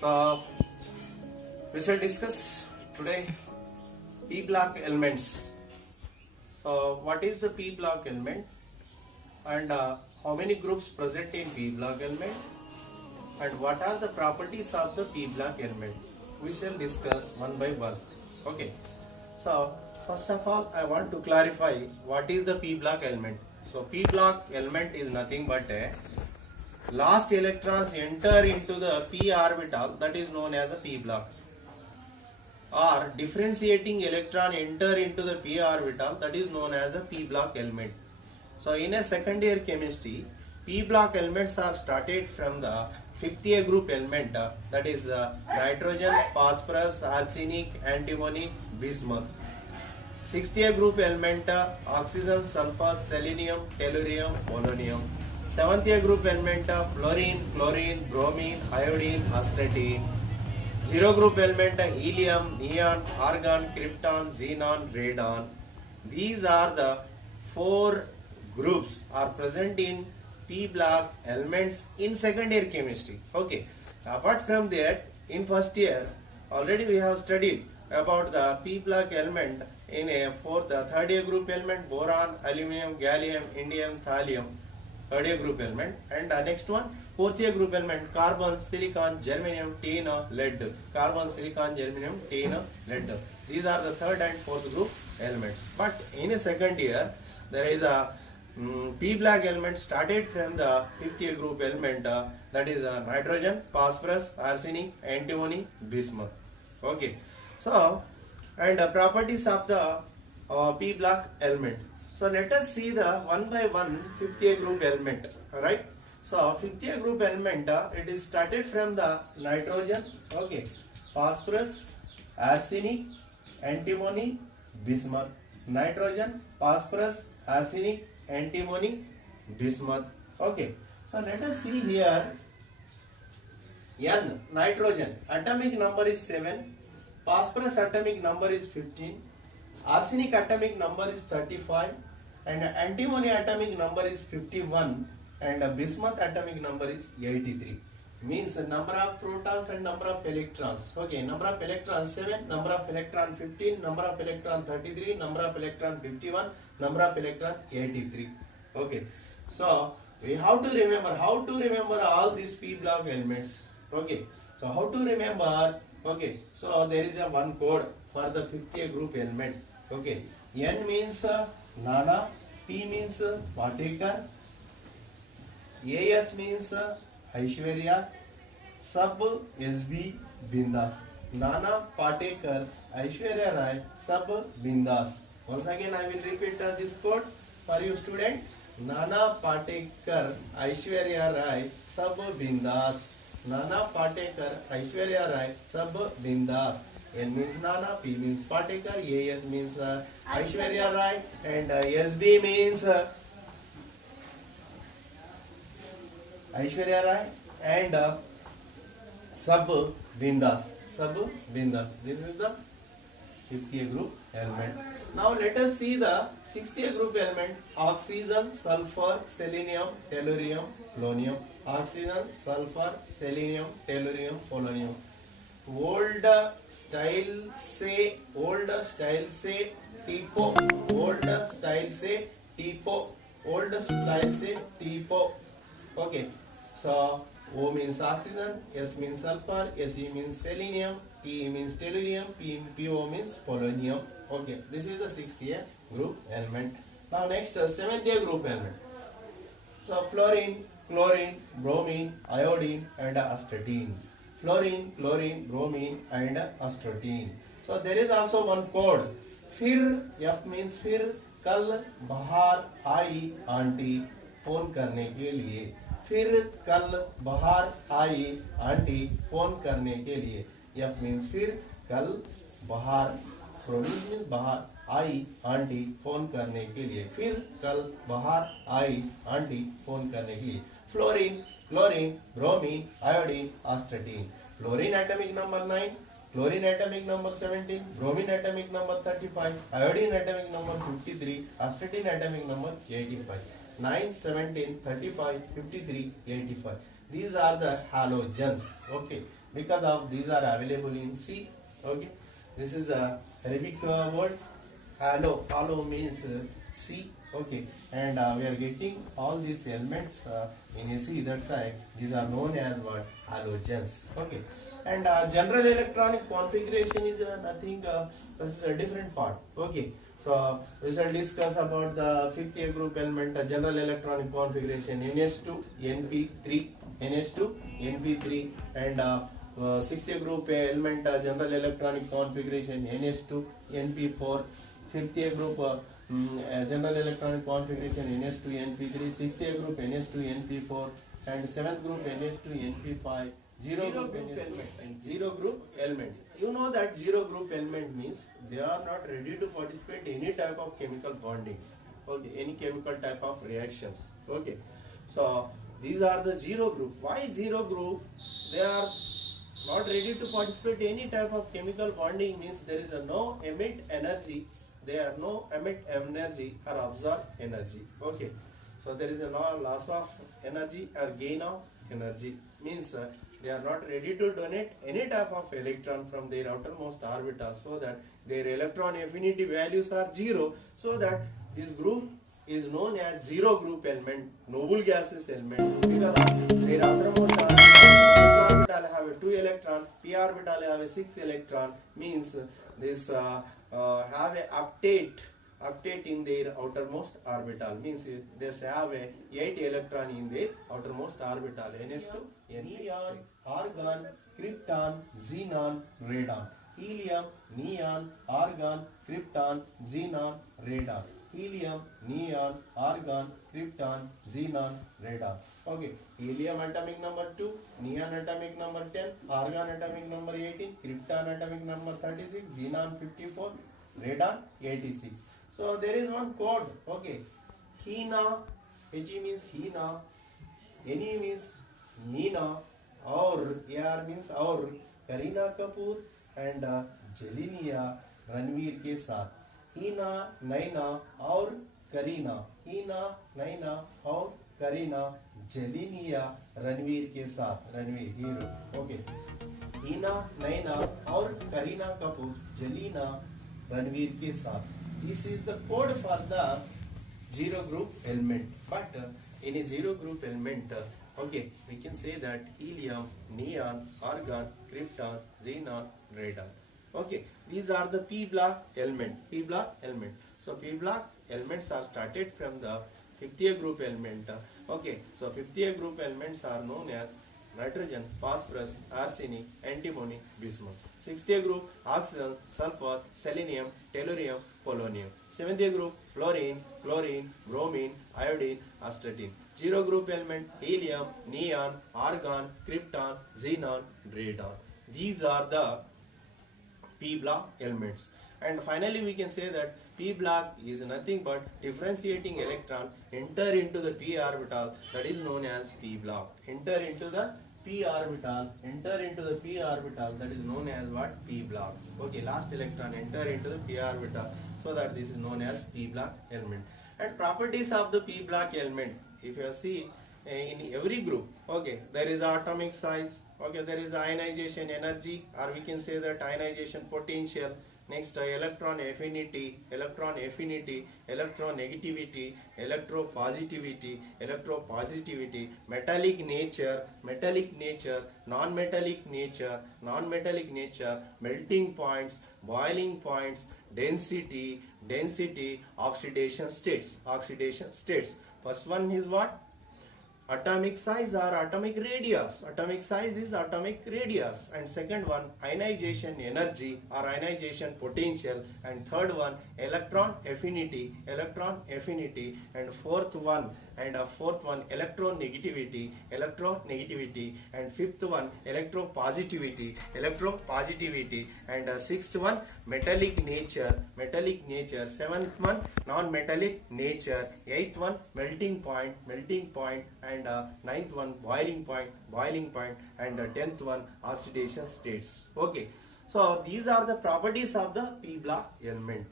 So we shall discuss today p block elements. So what is the p block element and how many groups present in p block element and what are the properties of the p block element? We shall discuss one by one. Okay. So first of all, I want to clarify what is the p block element. So p block element is nothing but a last electrons enter into the p orbital, that is known as a p block, or differentiating electron enter into the p orbital, that is known as a p block element. So in a second year chemistry, p block elements are started from the fifth year group element, that is nitrogen, phosphorus, arsenic, antimony, bismuth. Sixth year group element, oxygen, sulfur, selenium, tellurium, polonium. Seventh year group element, fluorine, chlorine, bromine, iodine, astatine. Zero group element, helium, neon, argon, krypton, xenon, radon. These are the four groups are present in p block elements in second year chemistry. Okay. Apart from that, in first year already we have studied about the p block element in a third year group element, boron, aluminum, gallium, indium, thallium. Third year group element, and next one, fourth year group element, carbon, silicon, germanium, tin, lead. Carbon, silicon, germanium, tin, lead. These are the third and fourth group elements. But in a second year, there is a p block element started from the fifth year group element, that is nitrogen, phosphorus, arsenic, antimony, bismuth. Okay. So, and properties of the p block element. So let us see the one by one fifth year group element. Alright. So fifth year group element, it is started from the nitrogen, okay, phosphorus, arsenic, antimony, bismuth. Nitrogen, phosphorus, arsenic, antimony, bismuth. Okay. So let us see here. N, nitrogen, atomic number is 7, phosphorus atomic number is 15, arsenic atomic number is 35, and antimony atomic number is 51, and bismuth atomic number is 83. Means number of protons and number of electrons. Okay, number of electrons 7, number of electron 15, number of electron 33, number of electron 51, number of electron 83. Okay, so we have to remember all these p block elements. Okay, so how to remember? Okay, so there is a one code for the fifth year group element. Okay, N means Nana, P means Patekar, AS means Aishwarya, Sub SB Bindas. Nana, Patekar, Aishwarya Rai, Sub Bindas. Once again I will repeat this code for you student. Nana, Patekar, Aishwarya Rai, Sub Bindas. Nana, Patekar, Aishwarya Rai, Sab Bindas. N means Nana, P means Patekar, AS means Aishwarya Rai, and SB means Aishwarya Rai, and Sab Bindas. Sab Bindas. This is the fifth year group element. Now let us see the sixth year group element: oxygen, sulfur, selenium, tellurium, polonium. Oxygen, sulfur, selenium, tellurium, polonium. Old style से tipo, old style से tipo, old style से tipo. Okay, so O means oxygen, S means sulfur, Se means selenium, Te means tellurium, Po means polonium. Okay, this is the sixth year group element. Now next, seventh year group element. So fluorine, chlorine, bromine, iodine, and astatine. Fluorine, chlorine, bromine, and astatine. So there is also one code. फिर, F means फिर, कल, बाहर, आई, aunty, phone करने के लिए. फिर, कल, बाहर, आई, आंटी, फोन करने के लिए. F means फिर, कल, बाहर, promise means बाहर, आई, आंटी, फोन करने के लिए. फिर, कल, बाहर, आई, आंटी, फोन करने के लिए. Fluorine, chlorine, bromine, iodine, astatine. Fluorine atomic number 9, chlorine atomic number 17, bromine atomic number 35, iodine atomic number 53, astatine atomic number 85. 9, 17, 35, 53, 85. These are the halogens. Okay. because of these are available in C. Okay, this is a Arabic word. Halo means C. Okay, and we are getting all these elements in AC. That's why these are known as what, halogens. Okay, and general electronic configuration is nothing. This is a different part. Okay, so we shall discuss about the fifth A group element, general electronic configuration, NS2, NP3, NS2, NP3, and sixth A group element, general electronic configuration, NS2, NP4, fifth A group general electronic configuration, NS2, NP3, sixth A group, NS2, NP4, and seventh group, NS2, NP5, zero group element. Zero group element. You know that zero group element means they are not ready to participate in any type of chemical bonding, okay, any chemical type of reactions. Okay, so these are the zero group. Why zero group? They are not ready to participate in any type of chemical bonding means there is a no emit energy. There are no emit energy or absorb energy. Okay, so there is a no loss of energy or gain of energy means they are not ready to donate any type of electron from their outermost orbital, so that their electron affinity values are zero, so that this group is known as zero group element, noble gaseous element, because their outermost orbital, s orbital have a 2 electron, p orbital have a 6 electron, means this have a octet in their outermost orbital, means they have a 8 electron in their outermost orbital. NH2, neon, argon, krypton, xenon, radon. Helium, neon, argon, krypton, xenon, radon. Helium, neon, argon, krypton, xenon, radon. Okay, helium atomic number 2, neon atomic number 10, argon atomic number 18, krypton atomic number 36, xenon 54, radon 86. So there is one code. Okay, Hina, He means Hina, Ni means Nina, Aur, AR means Aur, Kareena Kapoor and Jelinia Ranveer के साथ. Hina, Naina और करीना, हीना, नैना और करीना जेलिनिया रणवीर के साथ. Ranveer hero. Okay, हीना, नैना और Kareena Kapoor Jelena Ranveer के साथ. This is the code for the zero group element. But in a zero group element, okay, we can say that helium, neon, argon, krypton, xenon, radon. Okay, these are the p block element. P block element. So p block elements are started from the 50th group element. Okay, so 50th group elements are known as nitrogen, phosphorus, arsenic, antimony, bismuth. 60th group, oxygen, sulfur, selenium, tellurium, polonium. 70th group, fluorine, chlorine, bromine, iodine, astatine. 0 group element, helium, neon, argon, krypton, xenon, radon. These are the p block elements. And finally we can say that p block is nothing but differentiating electron enter into the p orbital, that is known as p block. Enter into the p orbital, that is known as what? P block. Okay, last electron enter into the p orbital, so that this is known as p block element. And properties of the p block element, if you see in every group, okay, there is atomic size, okay, there is ionization energy, or we can say that ionization potential. Next, electron affinity, electronegativity, electropositivity, metallic nature, non-metallic nature, melting points, boiling points, density, oxidation states. First one is what? Atomic size or atomic radius. Atomic size is atomic radius. And second one, ionization energy or ionization potential. And third one, electron affinity. And fourth one, electronegativity. And fifth one, electropositivity. And sixth one, metallic nature. Seventh one, non-metallic nature. Eighth one, melting point. And ninth one, boiling point. And 10th one, oxidation states. Okay, so these are the properties of the p block element.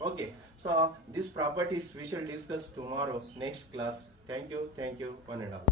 Okay, so these properties we shall discuss tomorrow next class. Thank you, one and all.